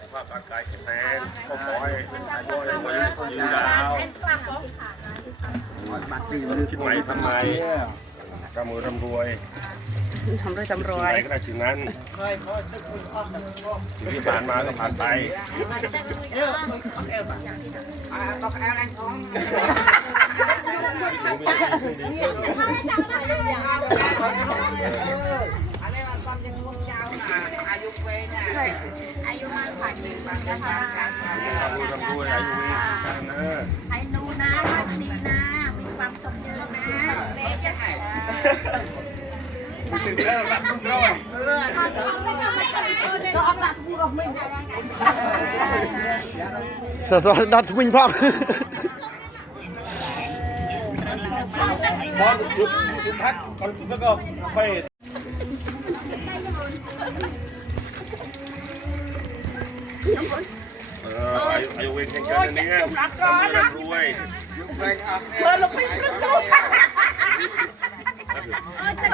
สุขภาพร่างกายแข็งแรงก็ขอให้อายุอายุยืนยาวบัตรตีมือคิดไหมทำไมร่ำรวยร่ำรวยทำด้วยตำรวสิ่งยไหนก็ได้สิ่งนั้นสิ่งที่ผ่านมาก็ผ่านไปอ อายุมากกว่านี้นะคะร่ำรวยร่ำรวยอายุยืนกันเนอะให้หนูนะโชคดีนะ มีความสุขเยอะนะเล็กจะถ่ายสอสอดัดวิ่งพ่อพอหยุดหยุดพักก่อนแล้วก็ค่อยเอออายุอายุเวรแข่งกันอันนี้ร่ำรวยร่ำรวยเพื่อนลงไปขึ้น ตู้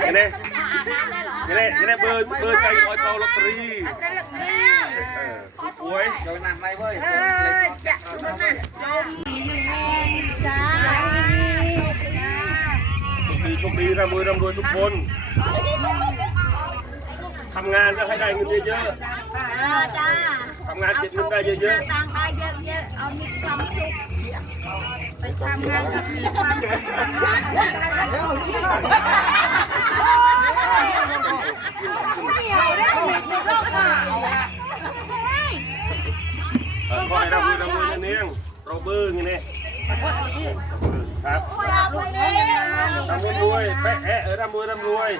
นี่นี่ อาบน้ำได้เหรอ นี่นี่นี่เบอร์เบอร์ใจลอยเตาลอตเตอรี่ ได้หรือไม่ เออสวย เออจะสุดนั่นจ้า โชคดีโชคดีร่ำรวยร่ำรวยทุกคน ทำงานก็ให้ได้เงินเยอะ จ้าจ้า ๆทำงานเก็บเงินได้เยอะ ตังได้เยอะๆเอามีความสุขไปทำงานกับมีความสุข ๆเออขอให้ร่ำรวยร่ำรวยเนียงๆเราเบอร์ไงเนี่ยครับร่ำรวยรวยแปะแอะเออร่ำรวยร่ำรวย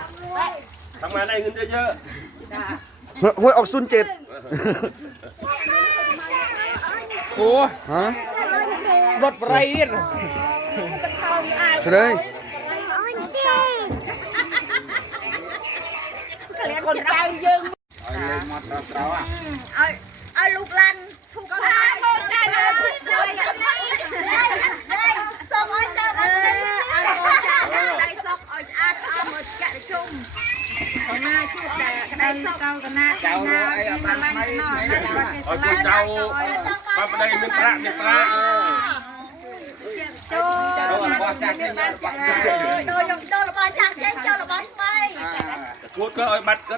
ทำงานได้เงินเยอะ หวยออกซุนเจ็ด โอ้ ฮะ รถไรเนี่ย เฉลย คนใจยัง เอาเอาลูกลัน យ ของหน้าชุบแต่ก็ได้ส่งเก้ากันหน้าเจ้าไอ้บ้านไม่นอนนะๆเอาคุณเจ้ามาประเดี๋ยวนึงพระนึงพระเออโจ้โดนระบาดจากโดนโดนระบาดจากเจ๊เจ้าระบาดไม่ทวดก็เอาบัตรกระ